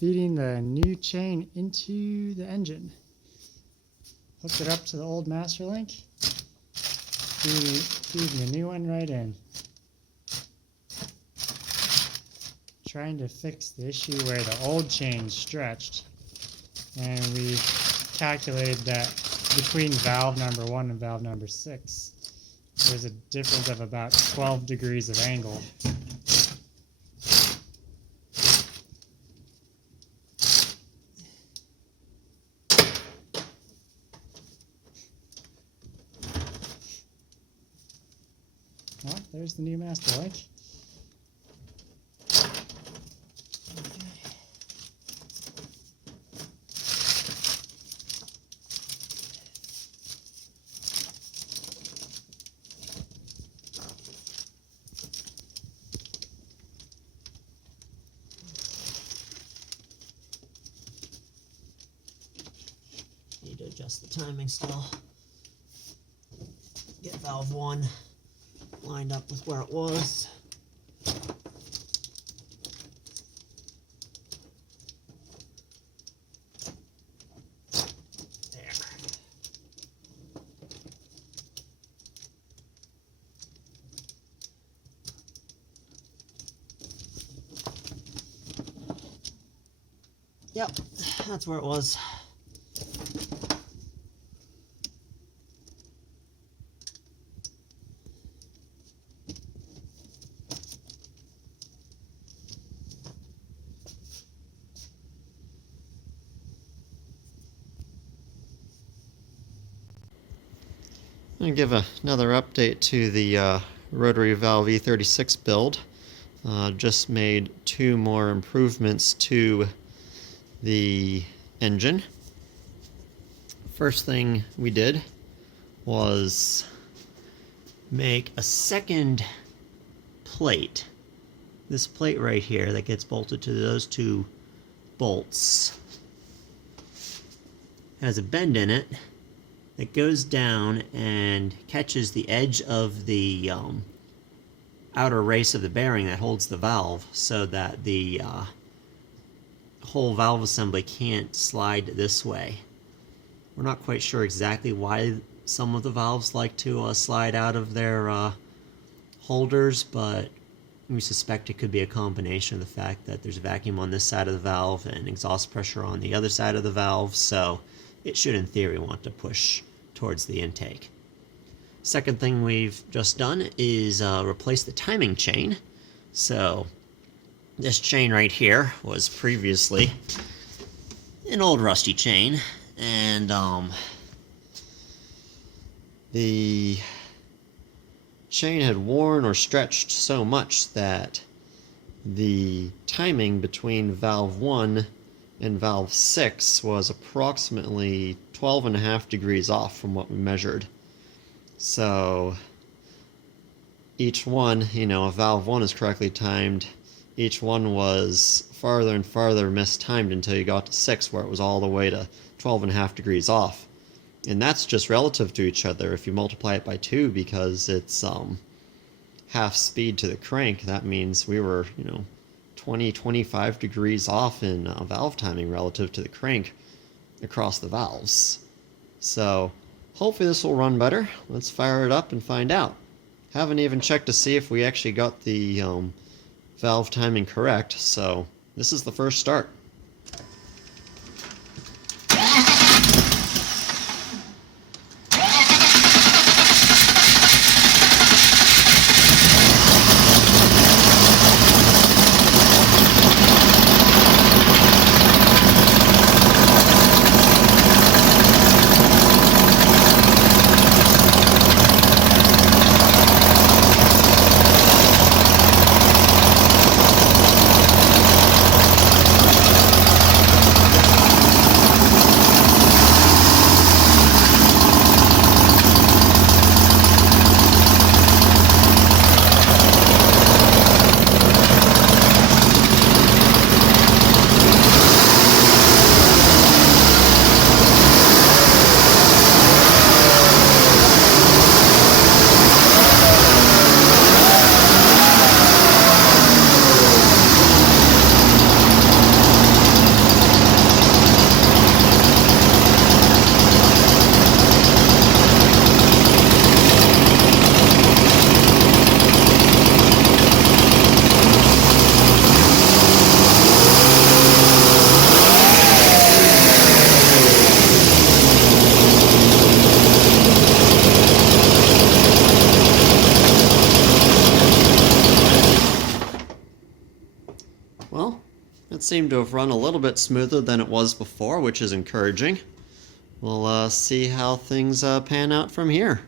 feeding the new chain into the engine. Hooked it up to the old master link. Feeding the new one right in. Trying to fix the issue where the old chain stretched. And we calculated that between valve number 1 and valve number 6, there's a difference of about 12 degrees of angle. Well, there's the new master link. Need to adjust the timing still. Get valve 1 lined up with where it was. There. Yep, that's where it was. I'm going to give another update to the Rotary Valve E36 build. Just made 2 more improvements to the engine. First thing we did was make a second plate. This plate right here that gets bolted to those 2 bolts has a bend in it that goes down and catches the edge of the outer race of the bearing that holds the valve, so that the whole valve assembly can't slide this way. We're not quite sure exactly why some of the valves like to slide out of their holders, but we suspect it could be a combination of the fact that there's vacuum on this side of the valve and exhaust pressure on the other side of the valve, so it should in theory want to push towards the intake. Second thing we've just done is replace the timing chain. So this chain right here was previously an old rusty chain, and the chain had worn or stretched so much that the timing between valve 1 and valve 6 was approximately 12.5 degrees off from what we measured. So each one, if valve 1 is correctly timed, each one was farther and farther mistimed until you got to 6, where it was all the way to 12.5 degrees off. And that's just relative to each other. If you multiply it by 2, because it's half speed to the crank, that means we were 20-25 degrees off in valve timing relative to the crank across the valves. So hopefully this will run better. Let's fire it up and find out. Haven't even checked to see if we actually got the valve timing correct, so this is the first start. Well, it seemed to have run a little bit smoother than it was before, which is encouraging. We'll see how things pan out from here.